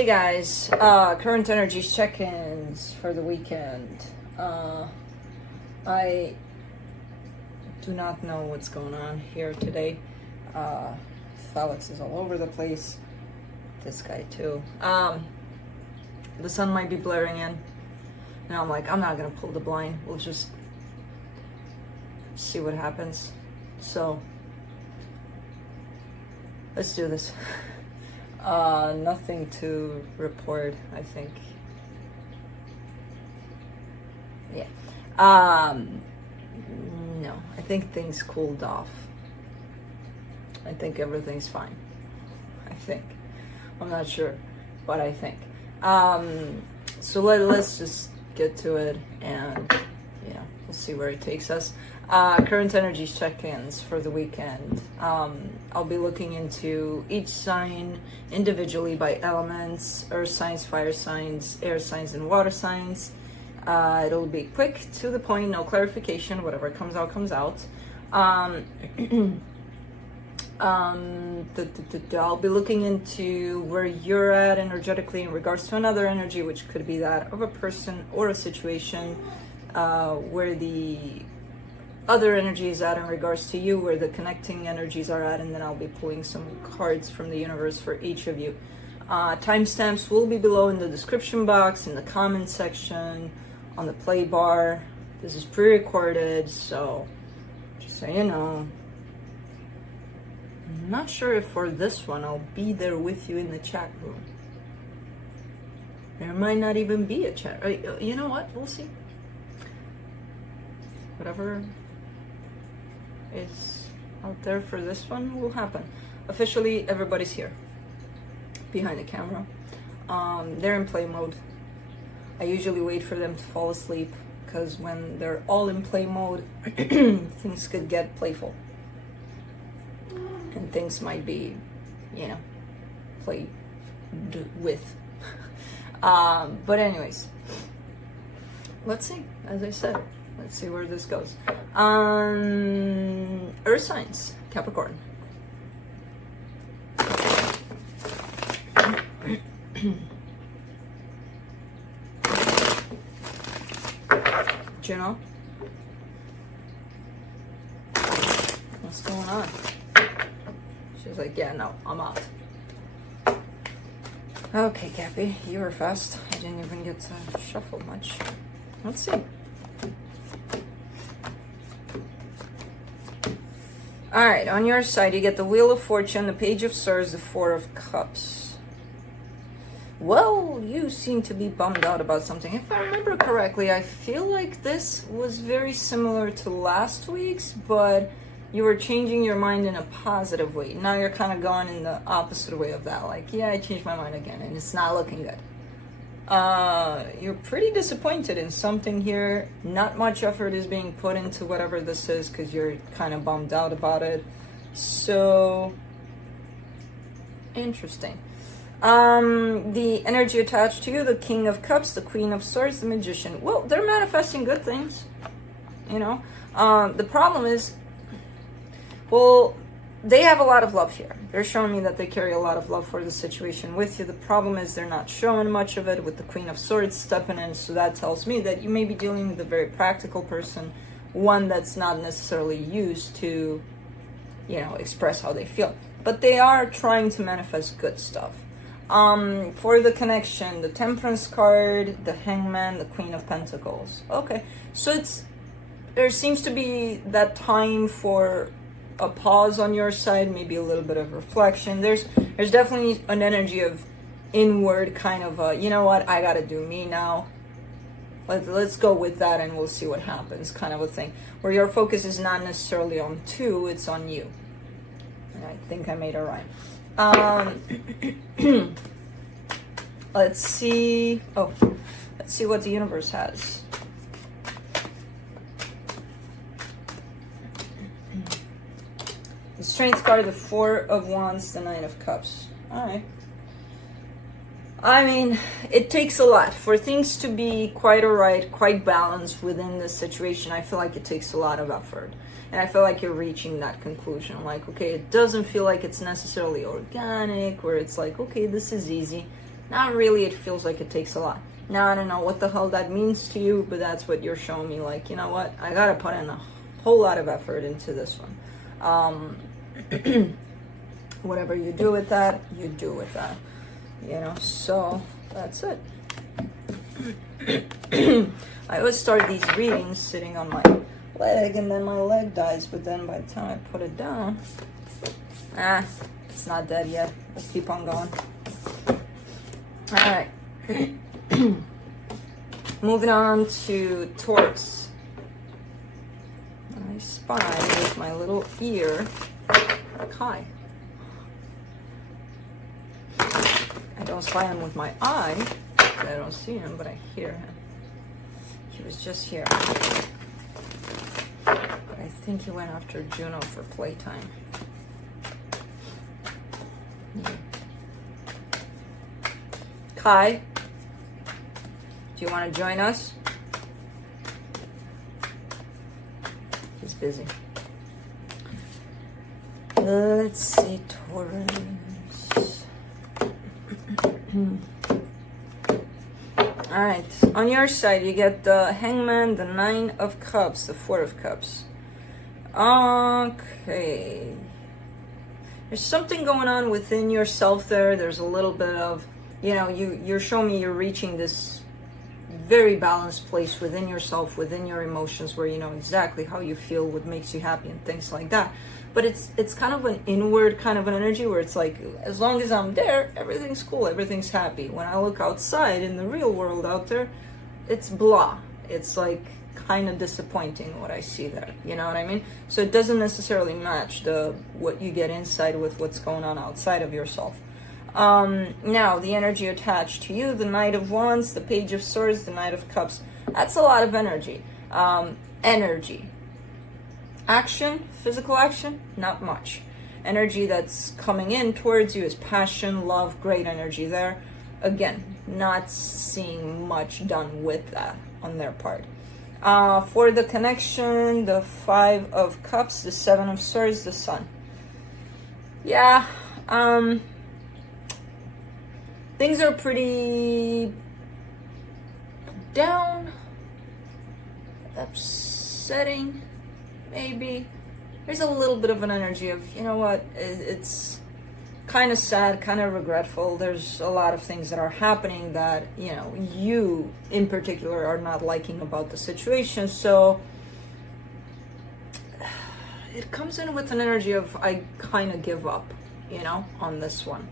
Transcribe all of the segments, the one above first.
Hey guys, current energies check-ins for the weekend. I do not know what's going on here today. Felix is all over the place. This guy too. The sun might be blaring in. And I'm like, I'm not gonna pull the blind. We'll just see what happens. So, let's do this. Nothing to report, I think. Yeah. No, I think things cooled off. I think everything's fine. I think. I'm not sure, but I think. So let's just get to it and, yeah, we'll see where it takes us. Current energies check-ins for the weekend. I'll be looking into each sign individually by elements: earth signs, fire signs, air signs, and water signs. It'll be quick, to the point, no clarification. Whatever comes out, comes out. I'll be looking into where you're at energetically in regards to another energy, which could be that of a person or a situation, where the other energies at in regards to you, where the connecting energies are at, and then I'll be pulling some cards from the universe for each of you. Timestamps will be below in the description box, in the comment section, on the play bar. This is pre-recorded, so just so you know. I'm not sure if for this one I'll be there with you in the chat room. There might not even be a chat. You know what? We'll see. Whatever is out there for this one will happen. Officially, everybody's here behind the camera. They're in play mode. I usually wait for them to fall asleep, because when they're all in play mode, things could get playful. And things might be, you know, played with. But anyways, let's see. As I said, let's see where this goes. Earth signs, Capricorn. Juno. What's going on? She's like, yeah, no, I'm out. Okay, Cappy, you were fast. I didn't even get to shuffle much. Let's see. All right, on your side, you get the Wheel of Fortune, the Page of Swords, the Four of Cups. Well, you seem to be bummed out about something. If I remember correctly, I feel like this was very similar to last week's, but you were changing your mind in a positive way. Now you're kind of going in the opposite way of that. Like, yeah, I changed my mind again, and it's not looking good. You're pretty disappointed in something here. Not much effort is being put into whatever this is, because you're kind of bummed out about it. So, interesting. The energy attached to you, the King of Cups, the Queen of Swords, the Magician. Well, they're manifesting good things, you know. The problem is, well, they have a lot of love here. They're showing me that they carry a lot of love for the situation with you. The problem is they're not showing much of it, with the Queen of Swords stepping in. So that tells me that you may be dealing with a very practical person, one that's not necessarily used to, you know, express how they feel. But they are trying to manifest good stuff. For the connection, the Temperance card, the Hangman, the Queen of Pentacles. Okay, so there seems to be that time for a pause on your side, maybe a little bit of reflection. There's definitely an energy of inward kind of, you know what, I gotta do me now. Let's go with that and we'll see what happens kind of a thing. Where your focus is not necessarily on two, it's on you. And I think I made it right. Let's see. Oh, let's see what the universe has. The Strength card, the Four of Wands, the Nine of Cups. All right. I mean, it takes a lot for things to be quite all right, quite balanced within this situation. I feel like it takes a lot of effort. And I feel like you're reaching that conclusion. Like, okay, it doesn't feel like it's necessarily organic, where it's like, okay, this is easy. Not really, it feels like it takes a lot. Now, I don't know what the hell that means to you, but that's what you're showing me. Like, you know what? I gotta put in a whole lot of effort into this one. Whatever you do with that, you do with that. You know, so that's it. I always start these readings sitting on my leg, and then my leg dies, but then by the time I put it down, it's not dead yet. Let's keep on going. All right. Moving on to Taurus. I spy with my little ear Kai. I don't spy him with my eye. I don't see him, but I hear him. He was just here. But I think he went after Juno for playtime. Yeah. Kai, do you want to join us? He's busy. Let's see, Taurus. All right, on your side, you get the Hangman, the Nine of Cups, the Four of Cups. Okay. There's something going on within yourself there. There's a little bit of, you know, you're showing me you're reaching this very balanced place within yourself, within your emotions, where you know exactly how you feel, what makes you happy, and things like that. But it's kind of an inward kind of an energy where it's like, as long as I'm there, everything's cool, everything's happy. When I look outside in the real world out there, it's blah. It's like kind of disappointing what I see there. You know what I mean? So it doesn't necessarily match what you get inside with what's going on outside of yourself. Now, the energy attached to you, the Knight of Wands, the Page of Swords, the Knight of Cups. That's a lot of energy. Action, physical action, not much. Energy that's coming in towards you is passion, love, great energy there. Again, not seeing much done with that on their part. For the connection, the Five of Cups, the Seven of Swords, the Sun. Yeah, things are pretty down, upsetting, maybe. There's a little bit of an energy of, you know what, it's kind of sad, kind of regretful. There's a lot of things that are happening that, you know, you in particular are not liking about the situation. So it comes in with an energy of, I kind of give up, you know, on this one.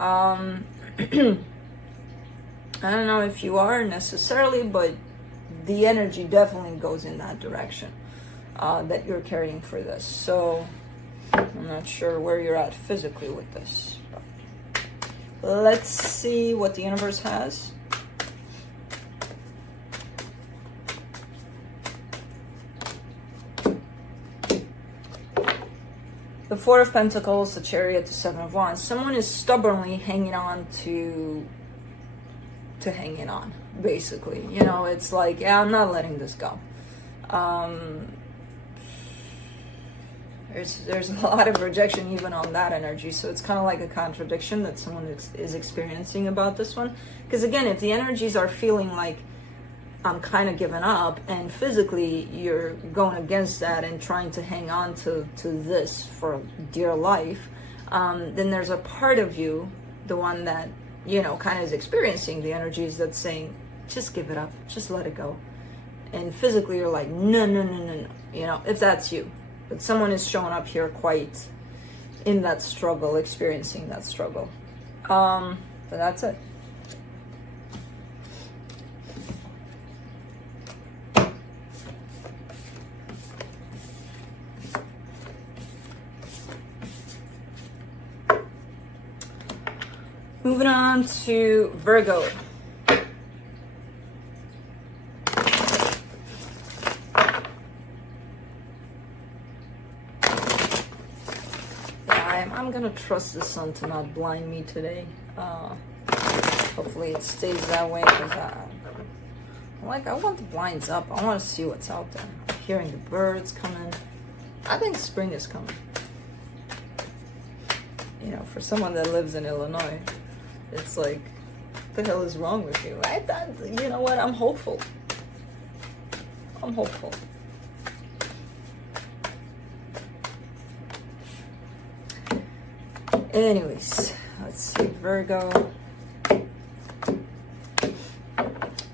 I don't know if you are necessarily, but the energy definitely goes in that direction that you're carrying for this. So I'm not sure where you're at physically with this. Let's see what the universe has. The Four of Pentacles, the Chariot, the Seven of Wands. Someone is stubbornly hanging on to hanging on, basically. You know, it's like, yeah, I'm not letting this go. There's a lot of rejection even on that energy, so it's kind of like a contradiction that someone is experiencing about this one. Because again, if the energies are feeling like I'm kind of giving up, and physically you're going against that and trying to hang on to this for dear life, then there's a part of you, the one that, you know, kind of is experiencing the energies that's saying, just give it up, just let it go. And physically you're like, no, you know, if that's you. But someone is showing up here quite in that struggle, experiencing that struggle. But that's it. Moving on to Virgo. I'm gonna trust the sun to not blind me today. Hopefully it stays that way, because I want the blinds up. I want to see what's out there. I'm hearing the birds coming. I think spring is coming. You know, for someone that lives in Illinois, it's like the hell is wrong with you? I thought, you know what? I'm hopeful. I'm hopeful. Anyways, let's see, Virgo.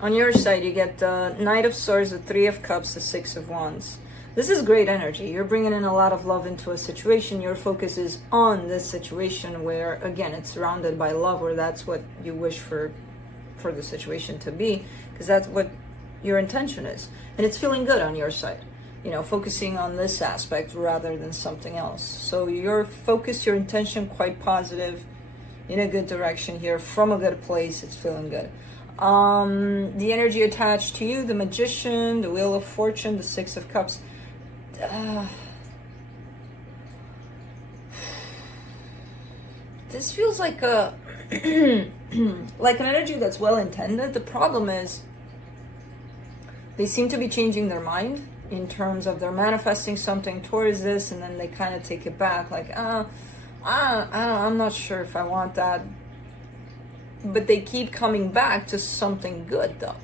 On your side, you get the Knight of Swords, the Three of Cups, the Six of Wands. This is great energy. You're bringing in a lot of love into a situation. Your focus is on this situation where, again, it's surrounded by love, or that's what you wish for the situation to be, because that's what your intention is. And it's feeling good on your side. You know, focusing on this aspect rather than something else. So your focus, your intention, quite positive, in a good direction here, from a good place. It's feeling good. The energy attached to you, the Magician, the Wheel of Fortune, the Six of Cups. This feels like a like an energy that's well intended. The problem is they seem to be changing their mind in terms of they're manifesting something towards this, and then they kind of take it back, like I'm not sure if I want that. But they keep coming back to something good, though,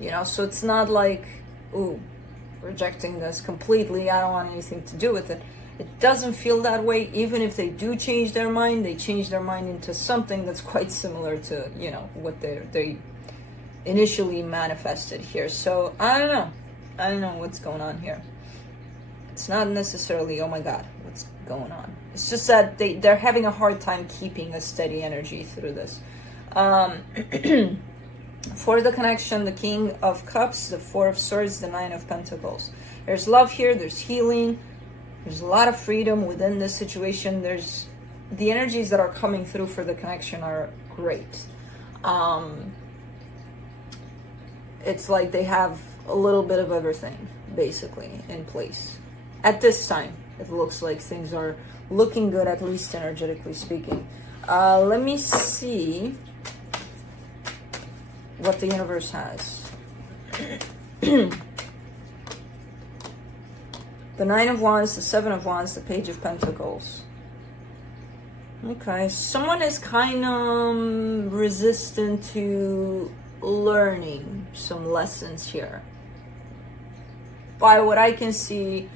you know. So it's not like, ooh, rejecting this completely, I don't want anything to do with it. It doesn't feel that way. Even if they do change their mind, they change their mind into something that's quite similar to, you know, what they initially manifested here. So I don't know what's going on here. It's not necessarily, oh my God, what's going on. It's just that they're having a hard time keeping a steady energy through this. For the connection, the King of Cups, the Four of Swords, the Nine of Pentacles. There's love here, there's healing, there's a lot of freedom within this situation. There's the energies that are coming through for the connection are great. It's like they have a little bit of everything basically in place. At this time, it looks like things are looking good, at least energetically speaking. Let me see what the universe has. The Nine of Wands, the Seven of Wands, the Page of Pentacles. Okay, someone is kind of resistant to learning some lessons here. By what I can see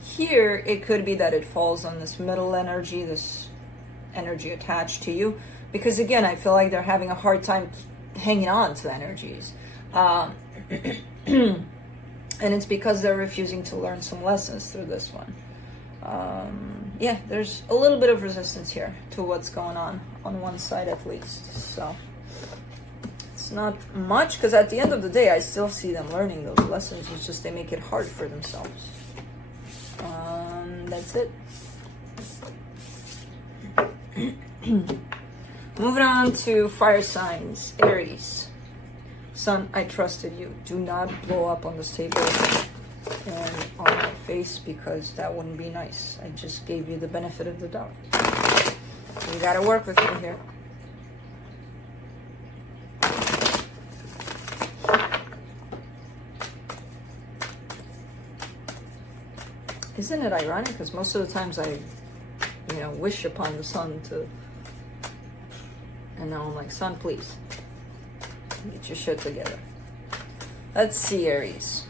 here, it could be that it falls on this middle energy, this energy attached to you. Because again, I feel like they're having a hard time hanging on to the energies. And it's because they're refusing to learn some lessons through this one. Yeah, there's a little bit of resistance here to what's going on one side at least. So it's not much, because at the end of the day, I still see them learning those lessons. It's just they make it hard for themselves. That's it. Moving on to fire signs. Aries. Sun, I trusted you. Do not blow up on this table and on my face, because that wouldn't be nice. I just gave you the benefit of the doubt. You gotta work with me here. Isn't it ironic? Because most of the times I, wish upon the sun to, and now I'm like, sun, please, get your shit together. Let's see, Aries.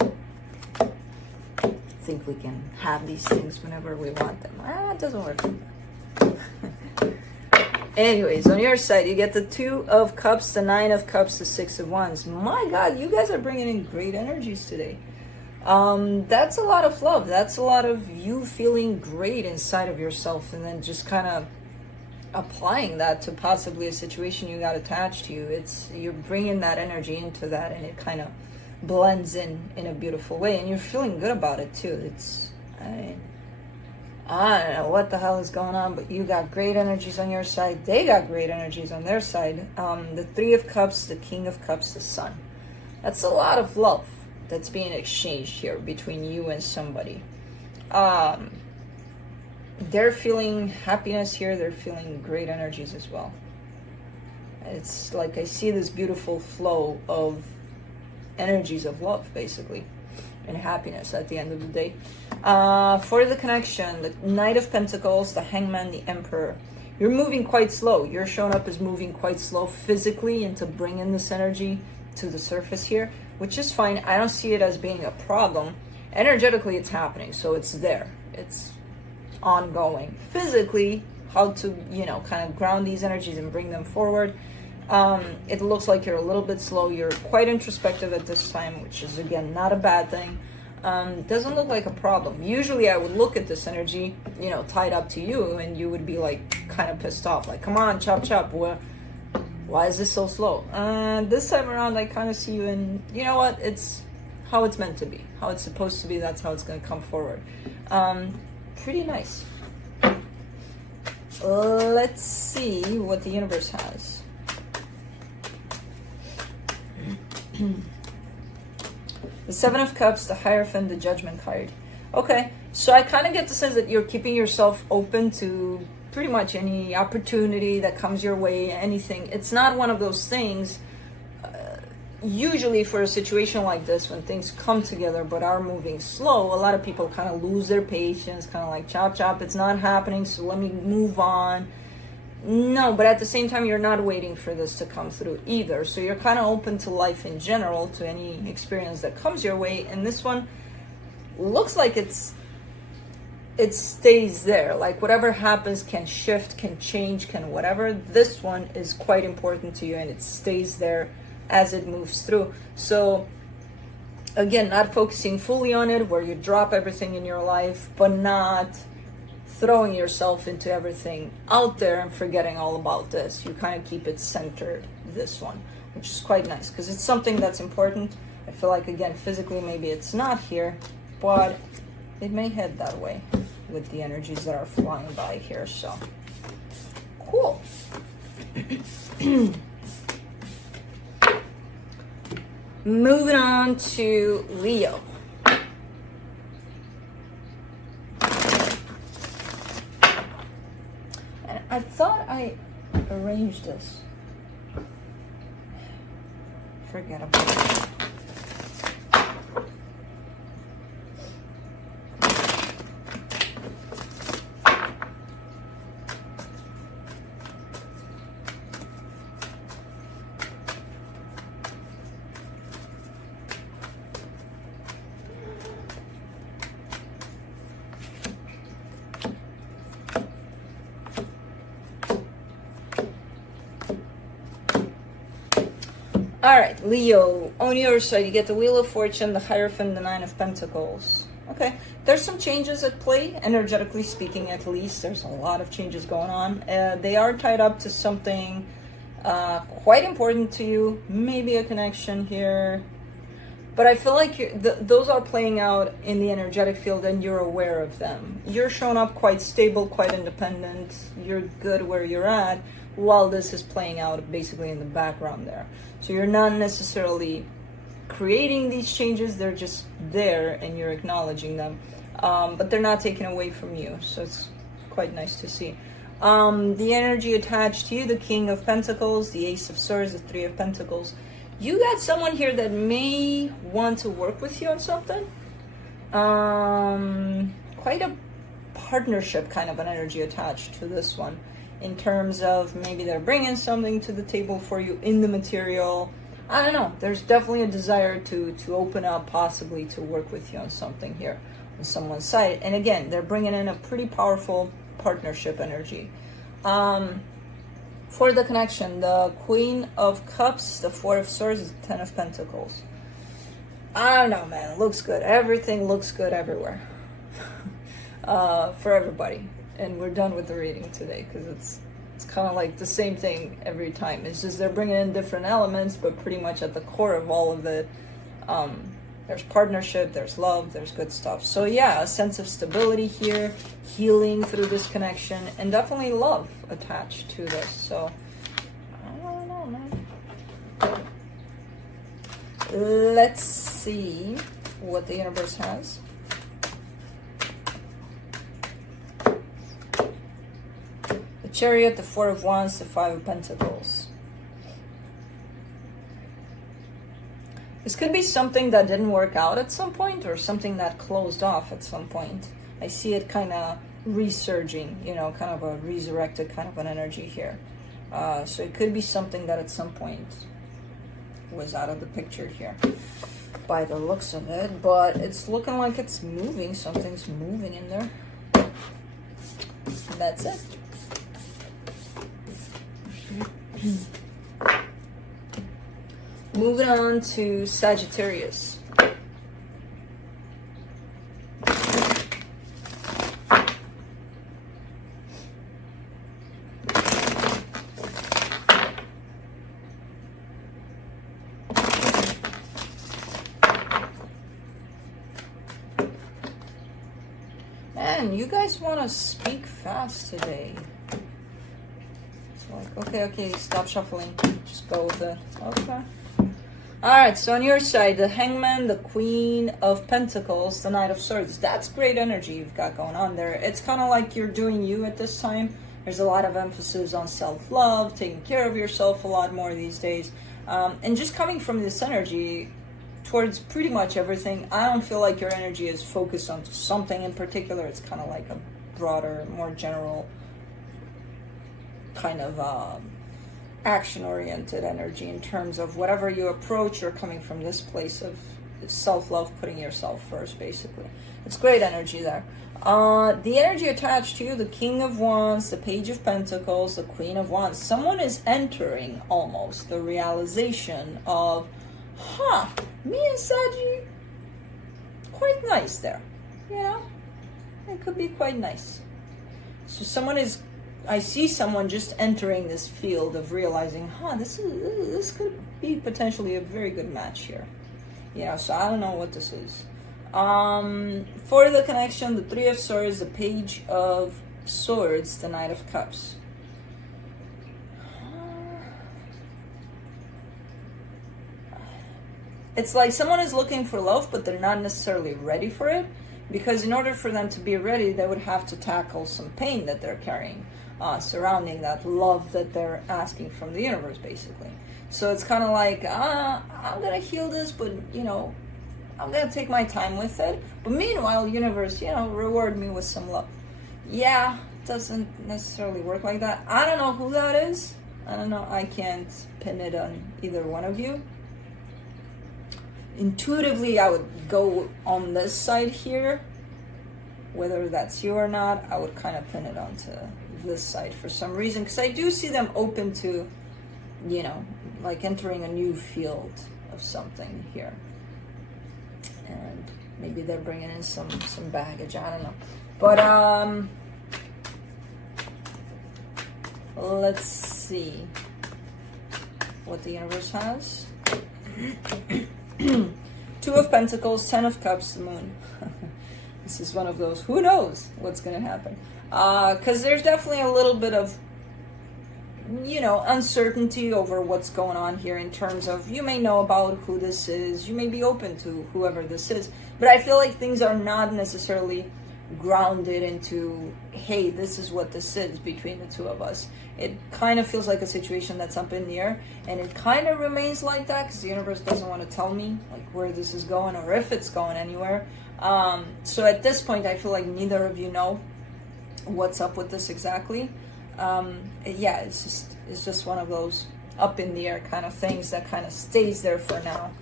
I think we can have these things whenever we want them. It doesn't work. Anyways, on your side, you get the Two of Cups, the Nine of Cups, the Six of Wands. My God, you guys are bringing in great energies today. That's a lot of love. That's a lot of you feeling great inside of yourself, and then just kind of applying that to possibly a situation you got attached to. You're bringing that energy into that, and it kind of blends in a beautiful way, and you're feeling good about it too. I don't know what the hell is going on, but you got great energies on your side. They got great energies on their side. The Three of Cups, the King of Cups, the Sun. That's a lot of love that's being exchanged here between you and somebody. They're feeling happiness here. They're feeling great energies as well. It's like I see this beautiful flow of energies of love, basically, and happiness at the end of the day. For the connection, the Knight of Pentacles, the Hangman, the Emperor. you're moving quite slow. You're showing up as moving quite slow physically, and to bring in this energy to the surface here, which is fine. I don't see it as being a problem. Energetically, it's happening, so it's there. It's ongoing. Physically, how to, you know, kind of ground these energies and bring them forward. It looks like you're a little bit slow. You're quite introspective at this time, which is, again, not a bad thing. Doesn't look like a problem. Usually I would look at this energy, you know, tied up to you, and you would be like kind of pissed off, like, come on, chop chop, why is this so slow? This time around I kind of see you, and you know what, it's how it's meant to be, how it's supposed to be. That's how it's going to come forward. Pretty nice. Let's see what the universe has. The Seven of Cups, the Hierophant, the Judgment card. Okay, so I kind of get the sense that you're keeping yourself open to pretty much any opportunity that comes your way, anything. It's not one of those things, usually for a situation like this, when things come together but are moving slow, a lot of people kind of lose their patience, kind of like, chop chop, it's not happening, so let me move on. No, but at the same time, you're not waiting for this to come through either. So you're kind of open to life in general, to any experience that comes your way. And this one looks like it stays there. Like whatever happens can shift, can change, can whatever. This one is quite important to you, and it stays there as it moves through. So again, not focusing fully on it, where you drop everything in your life, but not throwing yourself into everything out there and forgetting all about this. You kind of keep it centered, this one, which is quite nice, because it's something that's important. I feel like, again, physically maybe it's not here, but it may head that way with the energies that are flying by here. So cool. Moving on to Leo. I thought I arranged this. Forget about it. All right, Leo, on your side, you get the Wheel of Fortune, the Hierophant, the Nine of Pentacles. Okay, there's some changes at play, energetically speaking, at least. There's a lot of changes going on. They are tied up to something quite important to you, maybe a connection here. But I feel like those are playing out in the energetic field, and you're aware of them. You're showing up quite stable, quite independent. You're good where you're at, while this is playing out basically in the background there. So you're not necessarily creating these changes, they're just there and you're acknowledging them. But they're not taken away from you, so it's quite nice to see. The energy attached to you, the King of Pentacles, the Ace of Swords, the Three of Pentacles. You got someone here that may want to work with you on something. Quite a partnership kind of an energy attached to this one, in terms of maybe they're bringing something to the table for you in the material. I don't know. There's definitely a desire to open up, possibly to work with you on something here on someone's side. And again, they're bringing in a pretty powerful partnership energy. For the connection, the Queen of Cups, the Four of Swords, the Ten of Pentacles. I don't know, man. It looks good. Everything looks good everywhere. For everybody. And we're done with the reading today, because it's kind of like the same thing every time. It's just they're bringing in different elements, but pretty much at the core of all of it, there's partnership, there's love, there's good stuff. So yeah, a sense of stability here, healing through this connection, and definitely love attached to this. So I don't know, man. Let's see what the universe has. Chariot, the Four of Wands, the Five of Pentacles. This could be something that didn't work out at some point, or something that closed off at some point. I see it kind of resurging, you know, kind of a resurrected kind of an energy here. So it could be something that at some point was out of the picture here by the looks of it, but it's looking like it's moving. Something's moving in there. And that's it. Moving on to Sagittarius. Man, you guys want to speak fast today. It's like, okay, stop shuffling. Just go with it. Okay. Alright, so on your side, the Hangman, the Queen of Pentacles, the Knight of Swords. That's great energy you've got going on there. It's kind of like you're doing you at this time. There's a lot of emphasis on self-love, taking care of yourself a lot more these days. And just coming from this energy towards pretty much everything, I don't feel like your energy is focused on something in particular. It's kind of like a broader, more general kind of action-oriented energy in terms of whatever you approach. You're coming from this place of self-love, putting yourself first, basically. It's great energy there. The energy attached to you, the King of Wands, the Page of Pentacles, the Queen of Wands. Someone is entering almost the realization of, me and Sagi, quite nice there, you know? It could be quite nice. So someone is, I see someone just entering this field of realizing, this could be potentially a very good match here. Yeah, so I don't know what this is. For the connection, the Three of Swords, the Page of Swords, the Knight of Cups. It's like someone is looking for love, but they're not necessarily ready for it. Because in order for them to be ready, they would have to tackle some pain that they're carrying surrounding that love that they're asking from the universe, basically. So it's kind of like, I'm going to heal this, but, you know, I'm going to take my time with it. But meanwhile, universe, you know, reward me with some love. Yeah, it doesn't necessarily work like that. I don't know who that is. I don't know. I can't pin it on either one of you. Intuitively, I would go on this side here. Whether that's you or not, I would kind of pin it onto this side for some reason. Because I do see them open to, you know, like entering a new field of something here. And maybe they're bringing in some baggage. I don't know. But, let's see what the universe has. Two of Pentacles, 10 of Cups, the Moon. This is one of those, who knows what's going to happen. Because there's definitely a little bit of, you know, uncertainty over what's going on here in terms of, you may know about who this is, you may be open to whoever this is, but I feel like things are not necessarily grounded into, hey, this is what this is between the two of us. It kind of feels like a situation that's up in the air, and it kind of remains like that because the universe doesn't want to tell me like where this is going or if it's going anywhere. So at this point, I feel like neither of you know what's up with this exactly. Yeah, it's just one of those up in the air kind of things that kind of stays there for now.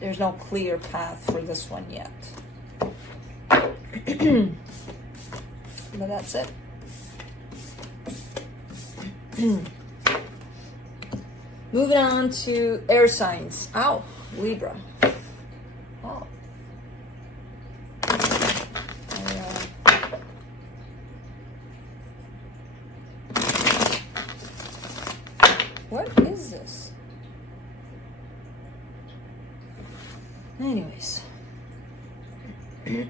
There's no clear path for this one yet. But that's it. Moving on to air signs. Ow, Libra. Oh. What is this? Anyways. Okay.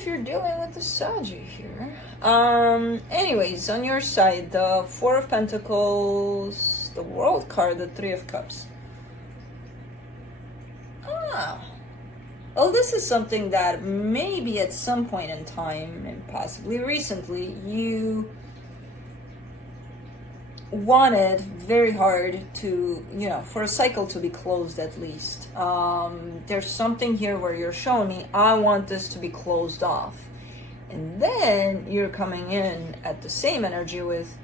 if you're dealing with the Saggy here. Anyways, on your side, the Four of Pentacles, the World card, the Three of Cups. Well, this is something that maybe at some point in time, and possibly recently, you wanted very hard to, for a cycle to be closed at least. There's something here where you're showing me, I want this to be closed off. And then you're coming in at the same energy with,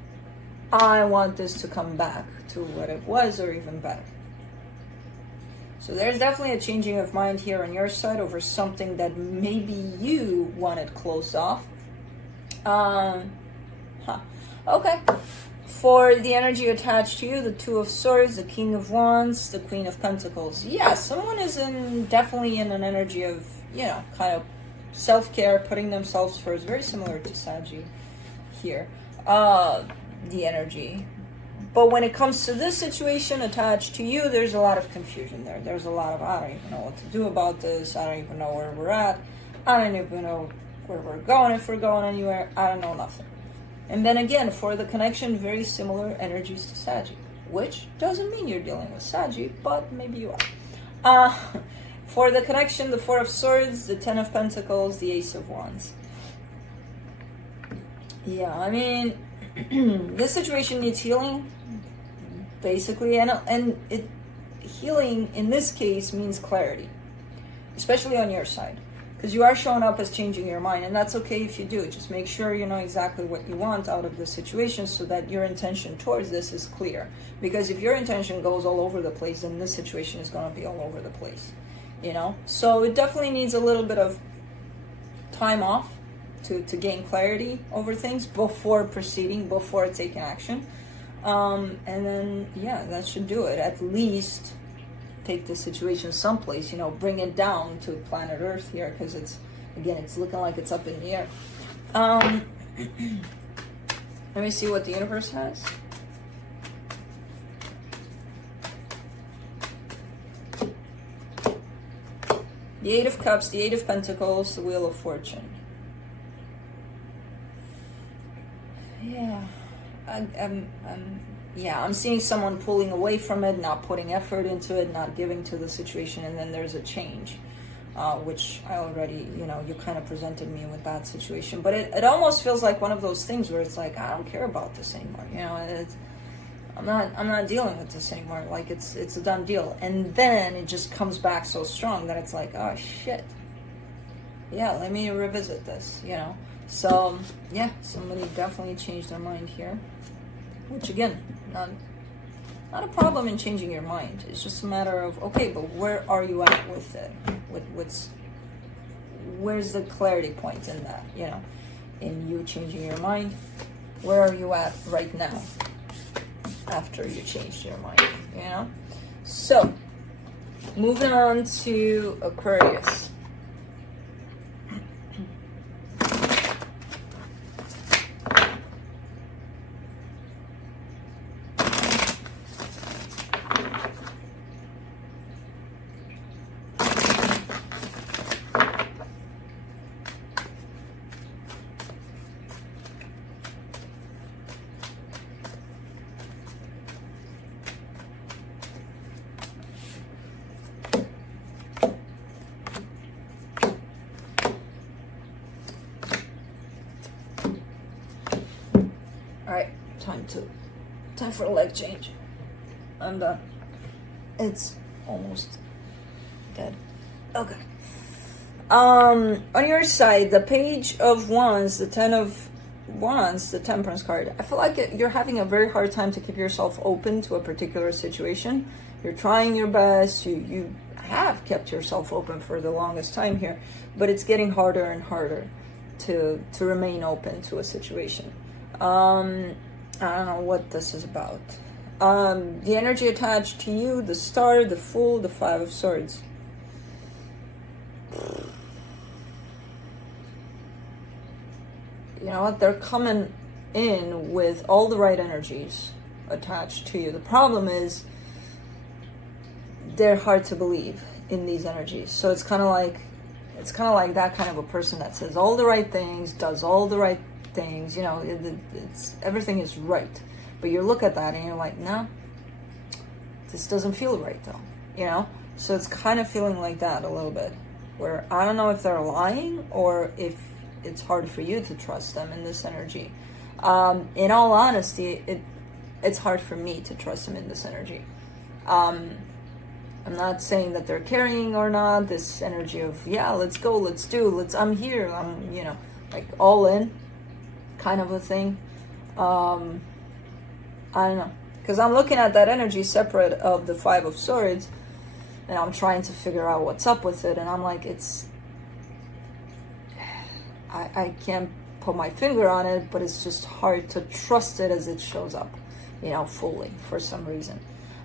I want this to come back to what it was or even better. So there's definitely a changing of mind here on your side over something that maybe you wanted closed off. Okay. For the energy attached to you, the Two of Swords, the King of Wands, the Queen of Pentacles. Yeah, someone is definitely in an energy of, kind of self-care, putting themselves first. Very similar to Saggy here. The energy. But when it comes to this situation attached to you, there's a lot of confusion there. There's a lot of, I don't even know what to do about this. I don't even know where we're at. I don't even know where we're going, if we're going anywhere. I don't know nothing. And then again, for the connection, very similar energies to Saggy, which doesn't mean you're dealing with Saggy, but maybe you are. For the connection, the Four of Swords, the Ten of Pentacles, the Ace of Wands. Yeah, I mean, this situation needs healing, basically, and healing in this case means clarity, especially on your side. Because you are showing up as changing your mind, and that's okay if you do. Just make sure you know exactly what you want out of the situation so that your intention towards this is clear. Because if your intention goes all over the place, then this situation is going to be all over the place. So it definitely needs a little bit of time off to gain clarity over things before proceeding, before taking action. And then, yeah, that should do it. At least take the situation someplace, bring it down to planet Earth here, because it's looking like it's up in the air. Let me see what the universe has. The Eight of Cups, the Eight of Pentacles, the Wheel of Fortune. Yeah, I'm seeing someone pulling away from it, not putting effort into it, not giving to the situation, and then there's a change, which I already, you kind of presented me with that situation. But it almost feels like one of those things where it's like, I don't care about this anymore. I'm not dealing with this anymore. Like it's a done deal. And then it just comes back so strong that it's like, oh shit. Yeah, let me revisit this, So, yeah, somebody definitely changed their mind here. Which, again, not a problem in changing your mind. It's just a matter of, okay, but where are you at with it? Where's the clarity point in that, in you changing your mind? Where are you at right now after you changed your mind, So, moving on to Aquarius. Alright, time for a leg change. I'm done. It's almost dead. Okay. On your side, the Page of Wands, the Ten of Wands, the Temperance card. I feel like you're having a very hard time to keep yourself open to a particular situation. You're trying your best. You have kept yourself open for the longest time here, but it's getting harder and harder to remain open to a situation. I don't know what this is about. The energy attached to you, the Star, the Fool, the Five of Swords. You know what? They're coming in with all the right energies attached to you. The problem is they're hard to believe in these energies. So it's kind of like it's kind of like that kind of a person that says all the right things, does all the right things, you know, it's everything is right. But you look at that and you're like, no, this doesn't feel right though, you know? So it's kind of feeling like that a little bit, where I don't know if they're lying or if it's hard for you to trust them in this energy. In all honesty, it's hard for me to trust them in this energy. I'm not saying that they're carrying or not this energy of, yeah, let's go, let's do, I'm here, I'm, you know, like all in kind of a thing. I don't know, because I'm looking at that energy separate of the Five of Swords, and I'm trying to figure out what's up with it, and I'm like, I can't put my finger on it, but it's just hard to trust it as it shows up, you know, fully for some reason.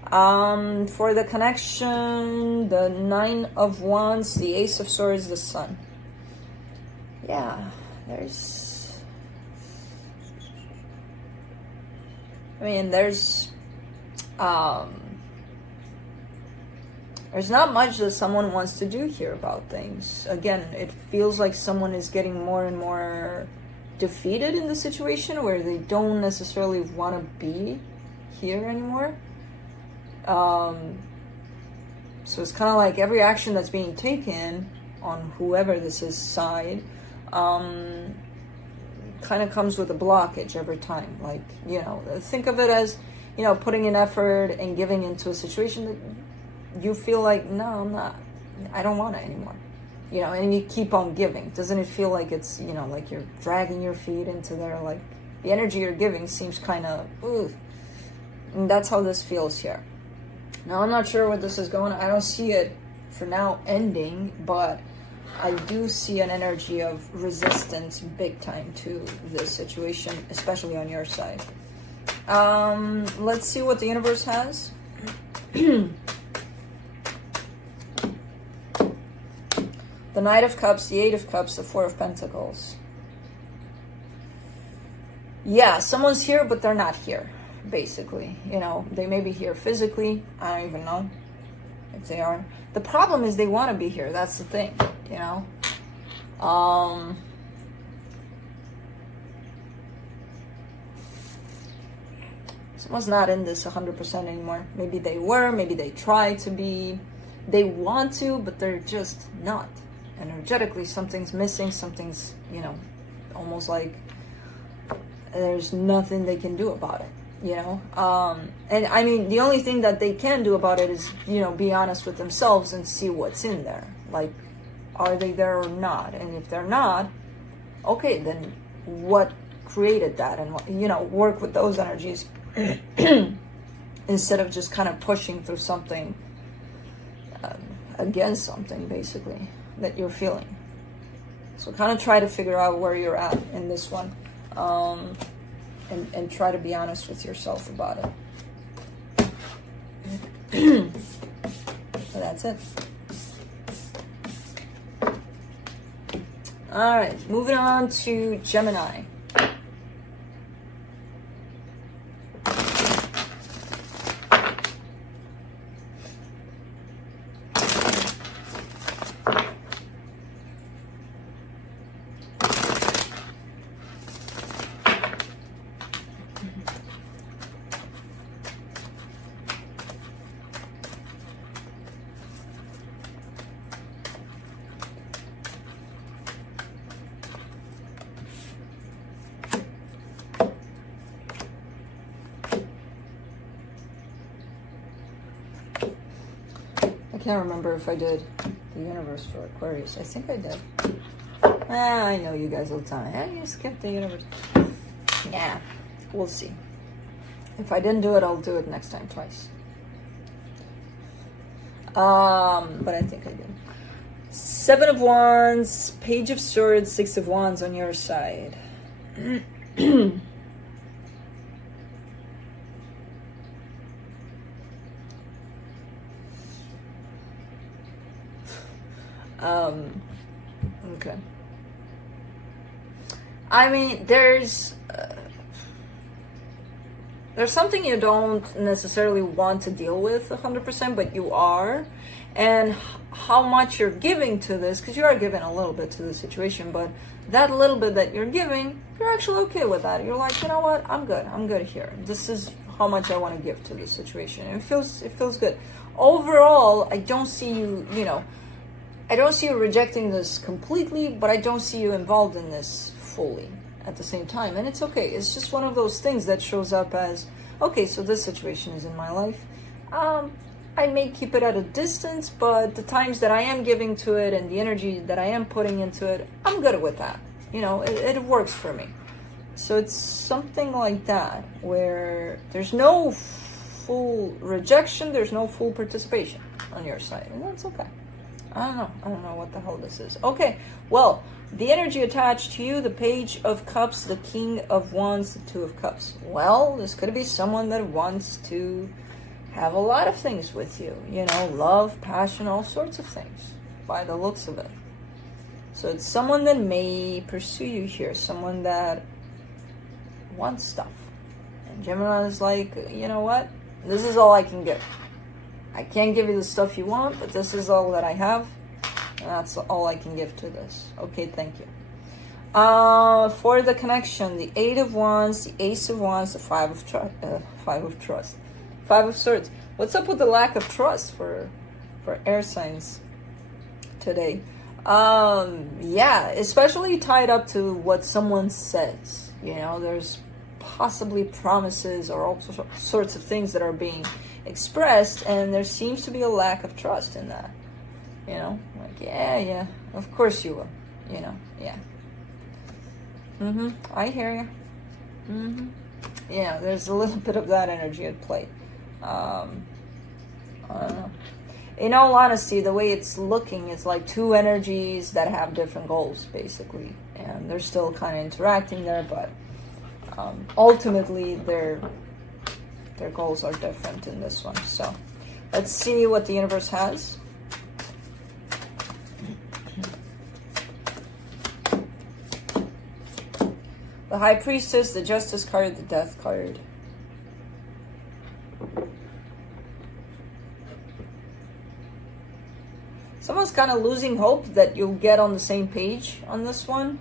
For the connection, the Nine of Wands, the Ace of Swords, the Sun. Yeah, there's not much that someone wants to do here about things. Again, it feels like someone is getting more and more defeated in the situation where they don't necessarily want to be here anymore. So it's kind of like every action that's being taken on whoever this is side, kind of comes with a blockage every time. Like, you know, think of it as, you know, putting in effort and giving into a situation that you feel like, no, I don't want it anymore, you know, and you keep on giving. Doesn't it feel like it's, you know, like you're dragging your feet into there? Like the energy you're giving seems kind of, ooh, and that's how this feels here. Now, I'm not sure what this is going on. I don't see it for now ending, but I do see an energy of resistance big time to this situation, especially on your side. Let's see what the universe has. The Knight of Cups, the Eight of Cups, the Four of Pentacles. Yeah, someone's here, but they're not here, basically. You know, they may be here physically. I don't even know if they are. The problem is they want to be here. That's the thing, you know. Someone's not in this 100% anymore. Maybe they were, maybe they try to be. They want to, but they're just not. Energetically, something's missing, something's, you know, almost like there's nothing they can do about it, you know? And I mean, the only thing that they can do about it is, you know, be honest with themselves and see what's in there. Like, are they there or not? And if they're not, okay, then what created that? And, you know, work with those energies instead of just kind of pushing through something against something, basically, that you're feeling. So kind of try to figure out where you're at in this one, and try to be honest with yourself about it. So that's it. All right, moving on to Gemini. I can't remember if I did the universe for Aquarius. I think I did. I know you guys all the time. Yeah, you skipped the universe. Yeah, we'll see. If I didn't do it, I'll do it next time twice. But I think I did. Seven of Wands, Page of Swords, Six of Wands on your side. Okay. I mean, there's There's something you don't necessarily want to deal with 100%, but you are. And how much you're giving to this, because you are giving a little bit to the situation, but that little bit that you're giving, you're actually okay with that. You're like, you know what, I'm good here. This is how much I want to give to this situation. And it feels good. Overall, I don't see you, I don't see you rejecting this completely, but I don't see you involved in this fully at the same time. And it's okay. It's just one of those things that shows up as, okay, so this situation is in my life. I may keep it at a distance, but the times that I am giving to it and the energy that I am putting into it, I'm good with that. It works for me. So it's something like that, where there's no full rejection, there's no full participation on your side, and that's okay. I don't know what the hell this is. Okay, well, the energy attached to you, the Page of Cups, the King of Wands, the Two of Cups. Well, this could be someone that wants to have a lot of things with you, love, passion, all sorts of things, by the looks of it. So it's someone that may pursue you here, someone that wants stuff. And Gemini is like, you know what? This is all I can give. I can't give you the stuff you want, but this is all that I have. And that's all I can give to this. Okay, thank you. For the connection, the Eight of Wands, the Ace of Wands, the Five of Trust. Five of Swords. What's up with the lack of trust for air signs today? Yeah, especially tied up to what someone says. There's possibly promises or all sorts of things that are being expressed, and there seems to be a lack of trust in that. Like, yeah, of course you will. Yeah. I hear you. Yeah, there's a little bit of that energy at play. I don't know. In all honesty, the way it's looking, it's like two energies that have different goals, basically. And they're still kind of interacting there, but ultimately their goals are different in this one. So let's see what the universe has. The High Priestess, the Justice card, the Death card. Someone's kind of losing hope that you'll get on the same page on this one.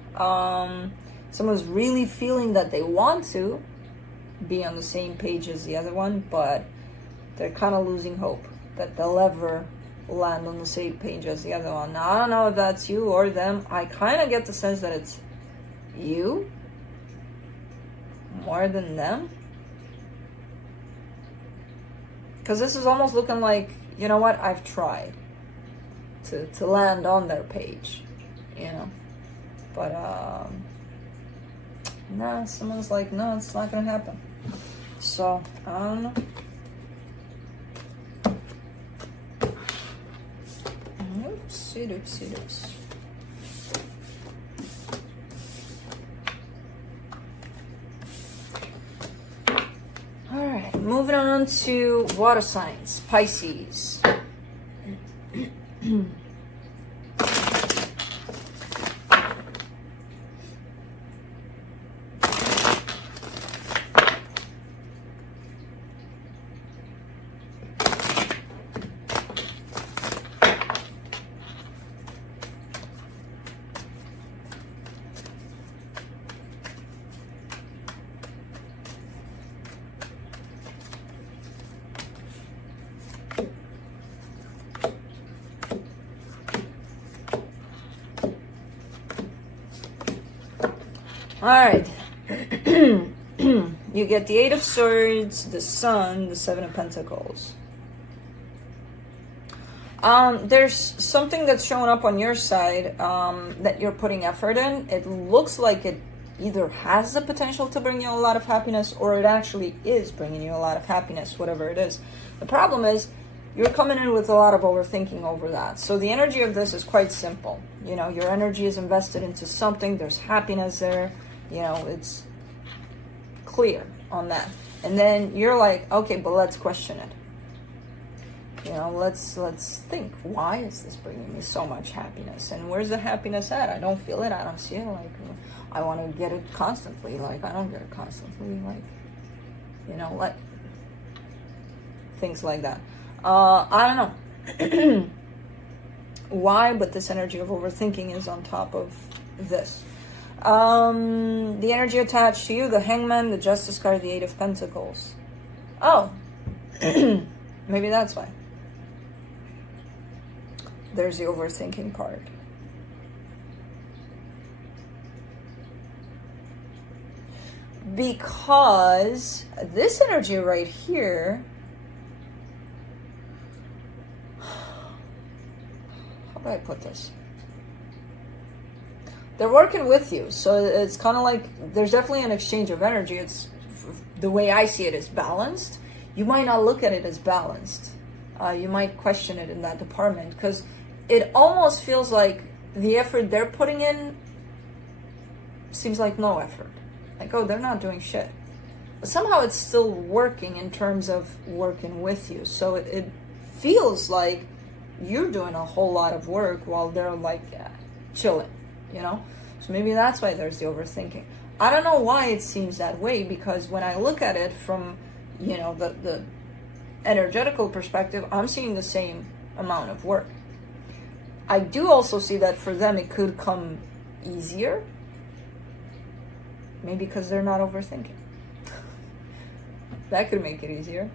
Someone's really feeling that they want to be on the same page as the other one, but they're kind of losing hope that they'll ever land on the same page as the other one. Now, I don't know if that's you or them. I kind of get the sense that it's you more than them. Because this is almost looking like, you know what, I've tried to land on their page, but nah, someone's like, no, it's not gonna happen. So I don't know. Oopsie. All right, moving on to water signs, Pisces. All right. You get the Eight of Swords, the Sun, the Seven of Pentacles. There's something that's showing up on your side that you're putting effort in. It looks like it either has the potential to bring you a lot of happiness, or it actually is bringing you a lot of happiness, whatever it is. The problem is you're coming in with a lot of overthinking over that. So the energy of this is quite simple. Your energy is invested into something. There's happiness there. It's clear on that. And then you're like, okay, but let's question it. Let's think, why is this bringing me so much happiness? And where's the happiness at? I don't feel it. I don't see it. Like, I want to get it constantly. Like, I don't get it constantly. Like, you know, like things like that. I don't know why, but this energy of overthinking is on top of this. The energy attached to you, the Hangman, the Justice card, the Eight of Pentacles. Oh, maybe that's why. There's the overthinking part. Because this energy right here, how do I put this? They're working with you, so it's kind of like there's definitely an exchange of energy. It's the way I see it is balanced. You might not look at it as balanced. You might question it in that department, because it almost feels like the effort they're putting in seems like no effort. Like, oh, they're not doing shit. But somehow it's still working in terms of working with you. So it feels like you're doing a whole lot of work while they're like chilling, you know? So maybe that's why there's the overthinking. I don't know why it seems that way, because when I look at it from, you know, the energetical perspective, I'm seeing the same amount of work. I do also see that for them it could come easier. Maybe because they're not overthinking. That could make it easier.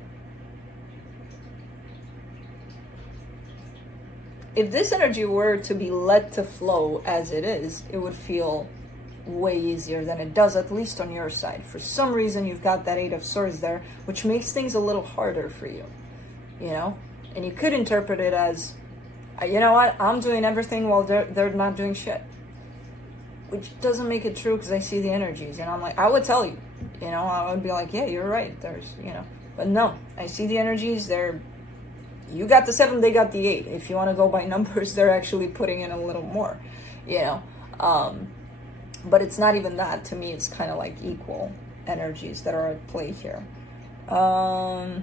If this energy were to be let to flow as it is, it would feel way easier than it does, at least on your side. For some reason, you've got that Eight of Swords there, which makes things a little harder for you, you know? And you could interpret it as, you know what, I'm doing everything while they're not doing shit. Which doesn't make it true, because I see the energies, and I'm like, I would tell you, you know, I would be like, yeah, you're right, there's, you know, but no, I see the energies, you got the 7, they got the 8. If you want to go by numbers, they're actually putting in a little more, you know, but it's not even that. To me, it's kind of like equal energies that are at play here. Yeah,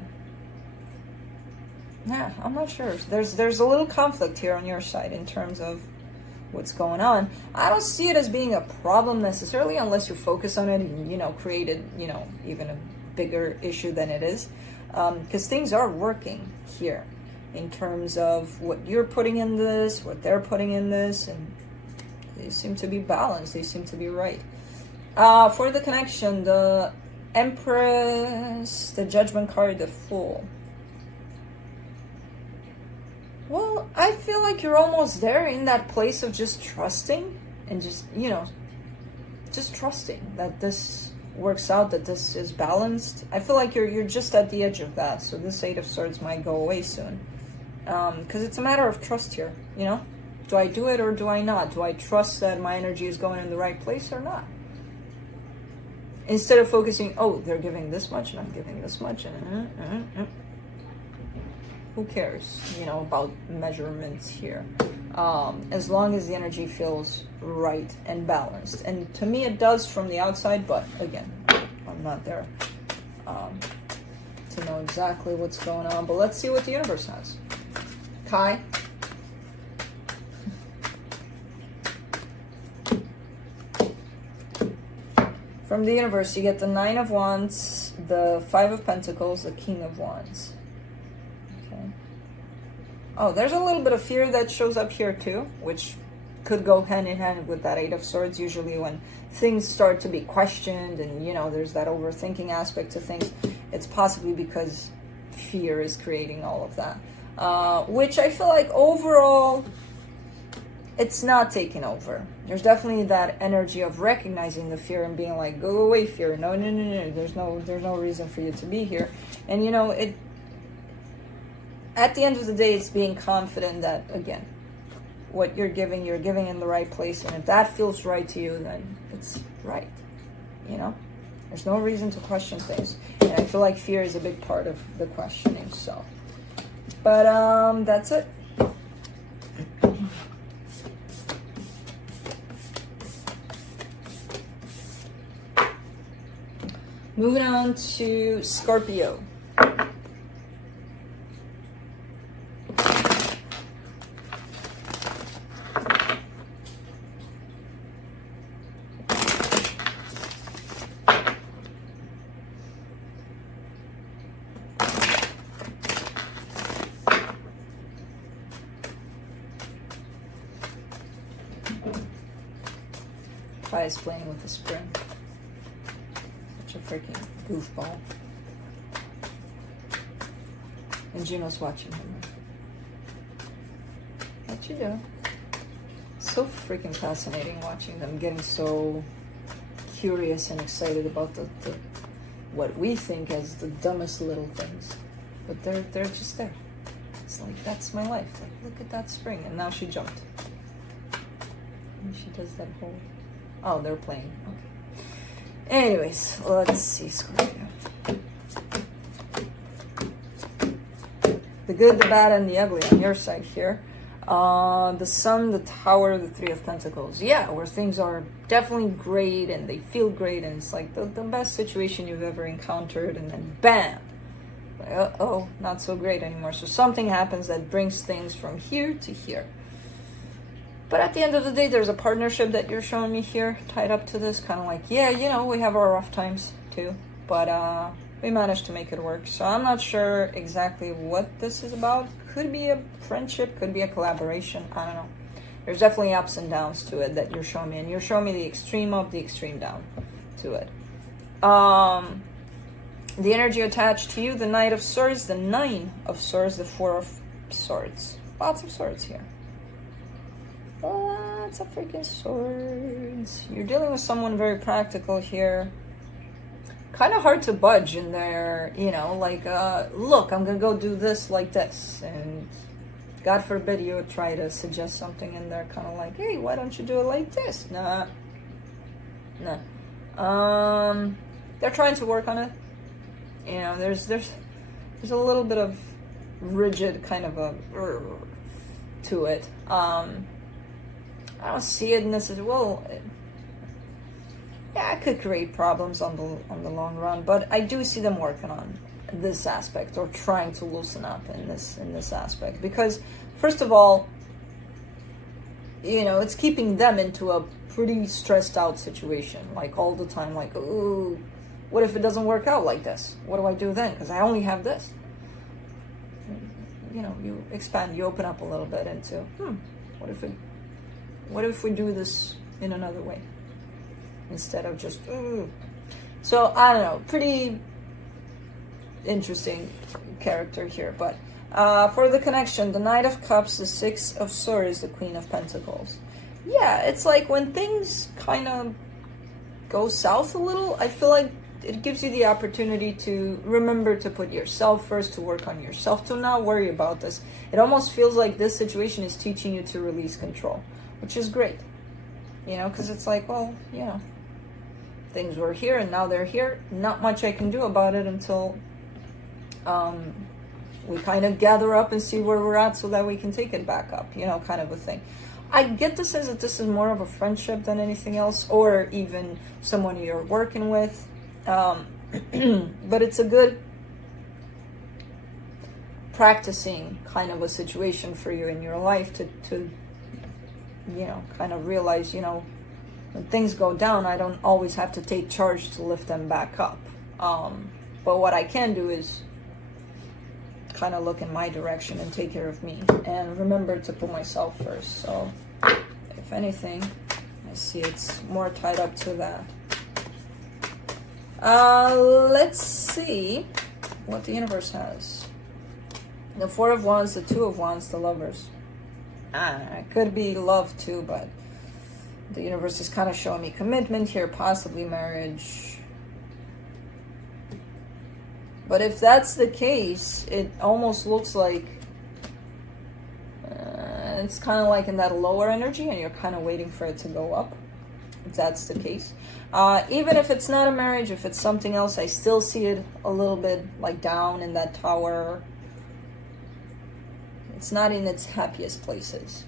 I'm not sure. There's a little conflict here on your side in terms of what's going on. I don't see it as being a problem necessarily, unless you focus on it and, you know, create it, you know, even a bigger issue than it is, because things are working here in terms of what you're putting in this, what they're putting in this, and they seem to be balanced, they seem to be right. For the connection, the Empress, the Judgment card, the Fool. Well, I feel like you're almost there, in that place of just trusting and just, you know, just trusting that this works out, that this is balanced. I feel like you're just at the edge of that. So this Eight of Swords might go away soon. Because it's a matter of trust here, you know? Do I do it or do I not? Do I trust that my energy is going in the right place or not? Instead of focusing, oh, they're giving this much and I'm giving this much. Who cares, you know, about measurements here? As long as the energy feels right and balanced. And to me it does from the outside, but again, I'm not there to know exactly what's going on. But let's see what the universe has. Kai? From the universe, you get the Nine of Wands, the Five of Pentacles, the King of Wands. Oh, there's a little bit of fear that shows up here too, which could go hand in hand with that Eight of Swords. Usually when things start to be questioned and, you know, there's that overthinking aspect to things, it's possibly because fear is creating all of that. Which I feel like overall, it's not taking over. There's definitely that energy of recognizing the fear and being like, go away, fear. No, no, no, no. There's no reason for you to be here. And, you know, at the end of the day, it's being confident that, again, what you're giving in the right place. And if that feels right to you, then it's right. You know, there's no reason to question things. And I feel like fear is a big part of the questioning. So, but that's it. Moving on to Scorpio. Kai is playing with the spring. Such a freaking goofball. And Juno's watching him. What you do? So freaking fascinating watching them getting so curious and excited about the what we think as the dumbest little things, but they're just there. It's like, that's my life. Like, look at that spring, and now she jumped. And she does that whole. Oh, they're playing. Okay. Anyways, let's see, Scorpio. The good, the bad, and the ugly on your side here. The Sun, the Tower, the Three of Pentacles. Yeah, where things are definitely great and they feel great, and it's like the best situation you've ever encountered, and then bam! Uh-oh, not so great anymore. So something happens that brings things from here to here. But at the end of the day, there's a partnership that you're showing me here, tied up to this, kind of like, yeah, you know, we have our rough times too, but we managed to make it work. So I'm not sure exactly what this is about. Could be a friendship, could be a collaboration, I don't know. There's definitely ups and downs to it that you're showing me, and you're showing me the extreme up, the extreme down to it. The energy attached to you, the Knight of Swords, the Nine of Swords, the Four of Swords. Lots of swords here. Lots of freaking swords. You're dealing with someone very practical here. Kind of hard to budge in there, you know, like, look, I'm gonna go do this like this, and God forbid you would try to suggest something in there, kind of like, hey, why don't you do it like this? Nah. They're trying to work on it. You know, there's a little bit of rigid kind of a to it. I don't see it necessarily. Well, yeah, it could create problems on the long run, but I do see them working on this aspect, or trying to loosen up in this aspect, because first of all, you know, it's keeping them into a pretty stressed out situation, like all the time, like, ooh, what if it doesn't work out like this? What do I do then? Because I only have this. You know, you expand, you open up a little bit into, what if we do this in another way? Instead of just, So, I don't know, pretty interesting character here. But for the connection, the Knight of Cups, the Six of Swords, the Queen of Pentacles. Yeah, it's like when things kind of go south a little, I feel like it gives you the opportunity to remember to put yourself first, to work on yourself, to not worry about this. It almost feels like this situation is teaching you to release control, which is great. You know, because it's like, well, you know, things were here and now they're here. Not much I can do about it until we kind of gather up and see where we're at so that we can take it back up, you know, kind of a thing. I get the sense that this is more of a friendship than anything else, or even someone you're working with. But it's a good practicing kind of a situation for you in your life to you know, kind of realize, you know, when things go down, I don't always have to take charge to lift them back up. But what I can do is kind of look in my direction and take care of me, and remember to put myself first. So if anything, I see it's more tied up to that. Let's see what the universe has. The Four of Wands, the Two of Wands, the Lovers. It could be love too, but the universe is kind of showing me commitment here, possibly marriage. But if that's the case, it almost looks like it's kind of like in that lower energy, and you're kind of waiting for it to go up. If that's the case. Even if it's not a marriage, if it's something else, I still see it a little bit like down in that tower. It's not in its happiest places.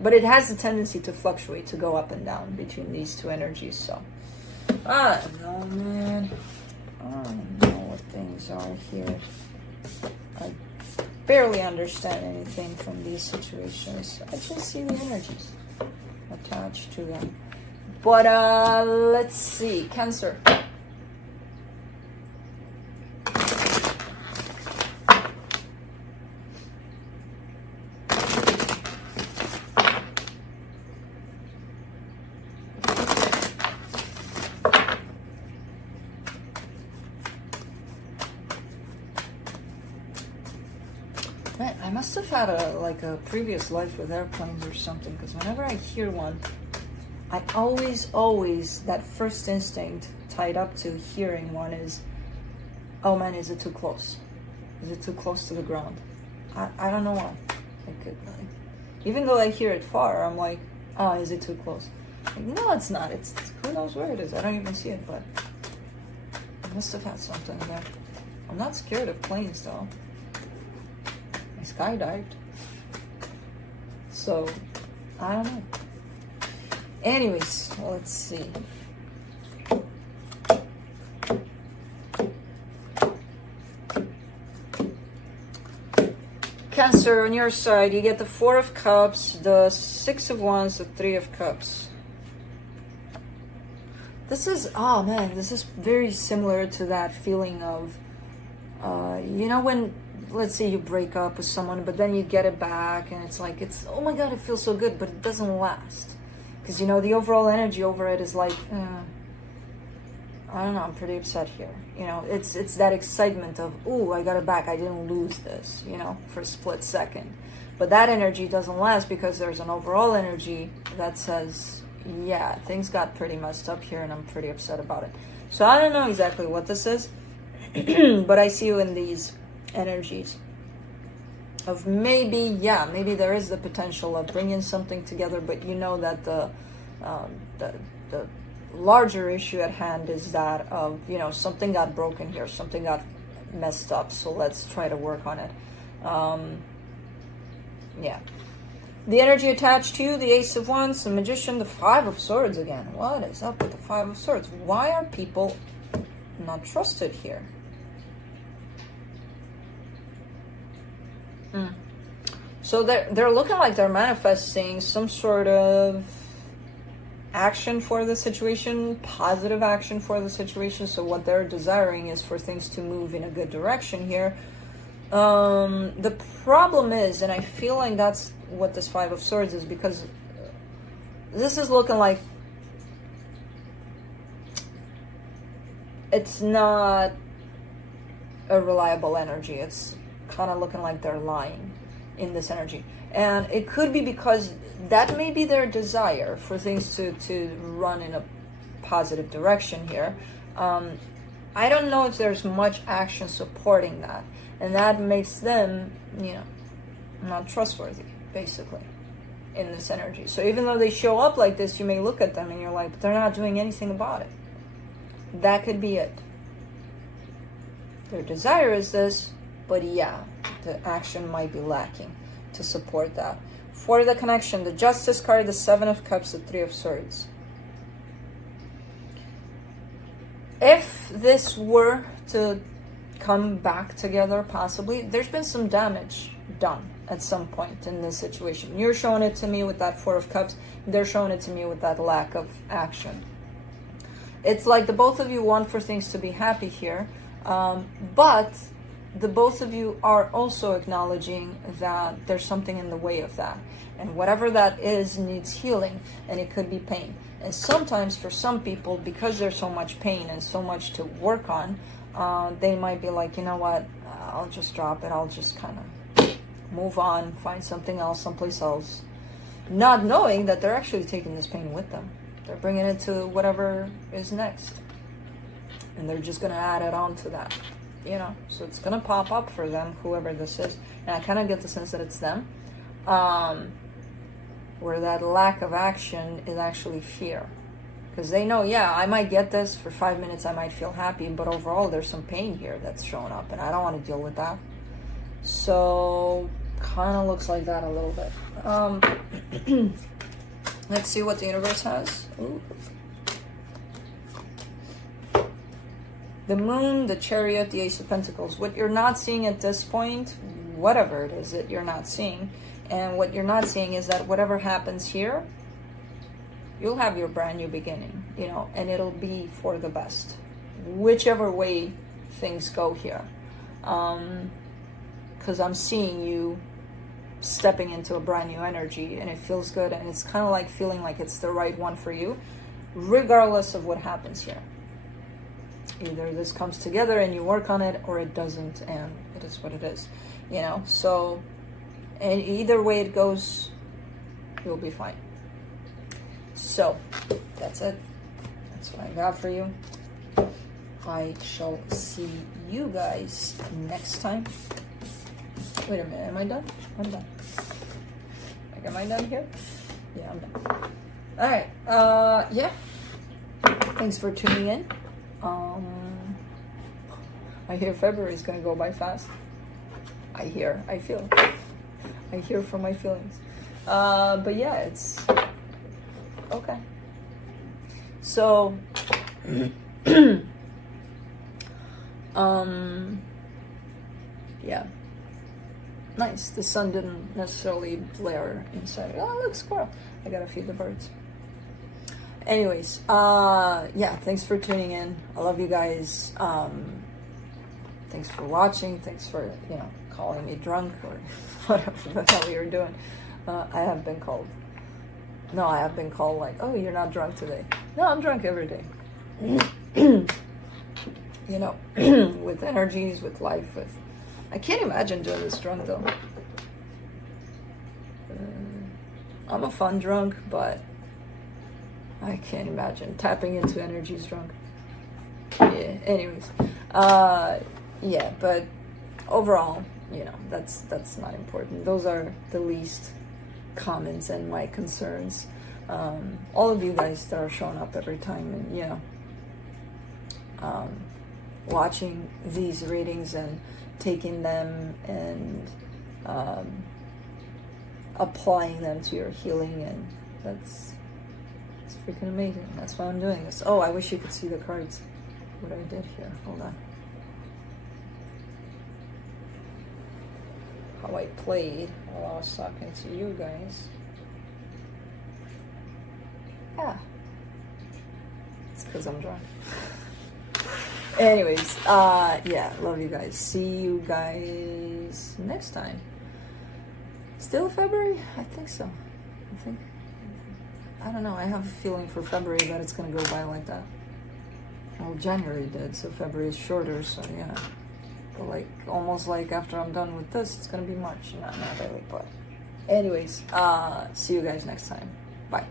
But it has the tendency to fluctuate, to go up and down between these two energies. So, I don't know, man. I don't know what things are here. I barely understand anything from these situations. I just see the energies attached to them. But let's see, Cancer. Man, I must have had a previous life with airplanes or something, because whenever I hear one, I always, that first instinct tied up to hearing one is, oh man, is it too close? Is it too close to the ground? I don't know why. Even though I hear it far, I'm like, oh, is it too close? Like, no, it's not. It's who knows where it is. I don't even see it, but I must have had something there. I'm not scared of planes though. I skydived. So, I don't know. Anyways, let's see. Cancer, on your side, you get the Four of Cups, the Six of Wands, the Three of Cups. This is, oh man, this is very similar to that feeling of, you know, when, let's say you break up with someone, but then you get it back, and it's like, oh my god, it feels so good, but it doesn't last. Because, you know, the overall energy over it is like, I don't know, I'm pretty upset here. You know, it's that excitement of, ooh, I got it back, I didn't lose this, you know, for a split second. But that energy doesn't last because there's an overall energy that says, yeah, things got pretty messed up here and I'm pretty upset about it. So I don't know exactly what this is, but I see you in these energies of maybe, yeah, maybe there is the potential of bringing something together, but you know that the larger issue at hand is that of, you know, something got broken here, something got messed up, so let's try to work on it. Yeah. The energy attached to you, the Ace of Wands, the Magician, the Five of Swords again. What is up with the Five of Swords? Why are people not trusted here? So they're looking like they're manifesting some sort of action for the situation, positive action for the situation. So what they're desiring is for things to move in a good direction here. The problem is, and I feel like that's what this Five of Swords is, because this is looking like it's not a reliable energy. It's kind of looking like they're lying in this energy. And it could be because that may be their desire for things to run in a positive direction here. I don't know if there's much action supporting that. And that makes them, you know, not trustworthy, basically, in this energy. So even though they show up like this, you may look at them and you're like, but they're not doing anything about it. That could be it. Their desire is this, but yeah, the action might be lacking to support that. For the connection, the Justice card, the Seven of Cups, the Three of Swords. If this were to come back together, possibly, there's been some damage done at some point in this situation. You're showing it to me with that Four of Cups. They're showing it to me with that lack of action. It's like the both of you want for things to be happy here, but the both of you are also acknowledging that there's something in the way of that. And whatever that is needs healing, and it could be pain. And sometimes for some people, because there's so much pain and so much to work on, they might be like, you know what, I'll just drop it. I'll just kind of move on, find something else, someplace else. Not knowing that they're actually taking this pain with them. They're bringing it to whatever is next. And they're just going to add it on to that. You know, so it's going to pop up for them, whoever this is. And I kind of get the sense that it's them. Where that lack of action is actually fear. Because they know, yeah, I might get this for 5 minutes, I might feel happy, but overall there's some pain here that's showing up, and I don't want to deal with that. So, kind of looks like that a little bit. Let's see what the universe has. Ooh. The Moon, the Chariot, the Ace of Pentacles. What you're not seeing at this point, whatever it is that you're not seeing, and what you're not seeing is that whatever happens here, you'll have your brand new beginning, you know, and it'll be for the best, whichever way things go here. Because I'm seeing you stepping into a brand new energy, and it feels good, and it's kind of like feeling like it's the right one for you, regardless of what happens here. Either this comes together and you work on it, or it doesn't, and it is what it is. you know. So, and either way it goes, you'll be fine. So, that's it. That's what I got for you. I shall see you guys next time. Wait a minute, am I done? I'm done. Like, am I done here? Yeah, I'm done. All right, yeah. Thanks for tuning in. I hear February is gonna go by fast. I feel. I hear from my feelings. But yeah, it's okay. So, yeah. Nice. The sun didn't necessarily glare inside. Oh, look, squirrel. I gotta feed the birds. Anyways, yeah, thanks for tuning in. I love you guys. Thanks for watching. Thanks for, you know, calling me drunk or whatever the hell you're doing. I have been called. No, I have been called like, oh, you're not drunk today. No, I'm drunk every day. You know, with energies, with life, with... I can't imagine doing this drunk, though. I'm a fun drunk, but I can't imagine tapping into energies drunk. Yeah, anyways. Yeah, but overall, you know, that's not important. Those are the least comments and my concerns. All of you guys that are showing up every time and, you know, watching these readings and taking them and applying them to your healing, and it's freaking amazing. That's why I'm doing this. Oh, I wish you could see the cards. What I did here. Hold on. How I played while I was talking to you guys. Yeah. It's because I'm drunk. Anyways, yeah, love you guys. See you guys next time. Still February? I think so. I don't know. I have a feeling for February that it's going to go by like that. Well, January did, so February is shorter, so yeah. But like, almost like after I'm done with this, it's going to be March. Not really, but anyways, see you guys next time. Bye.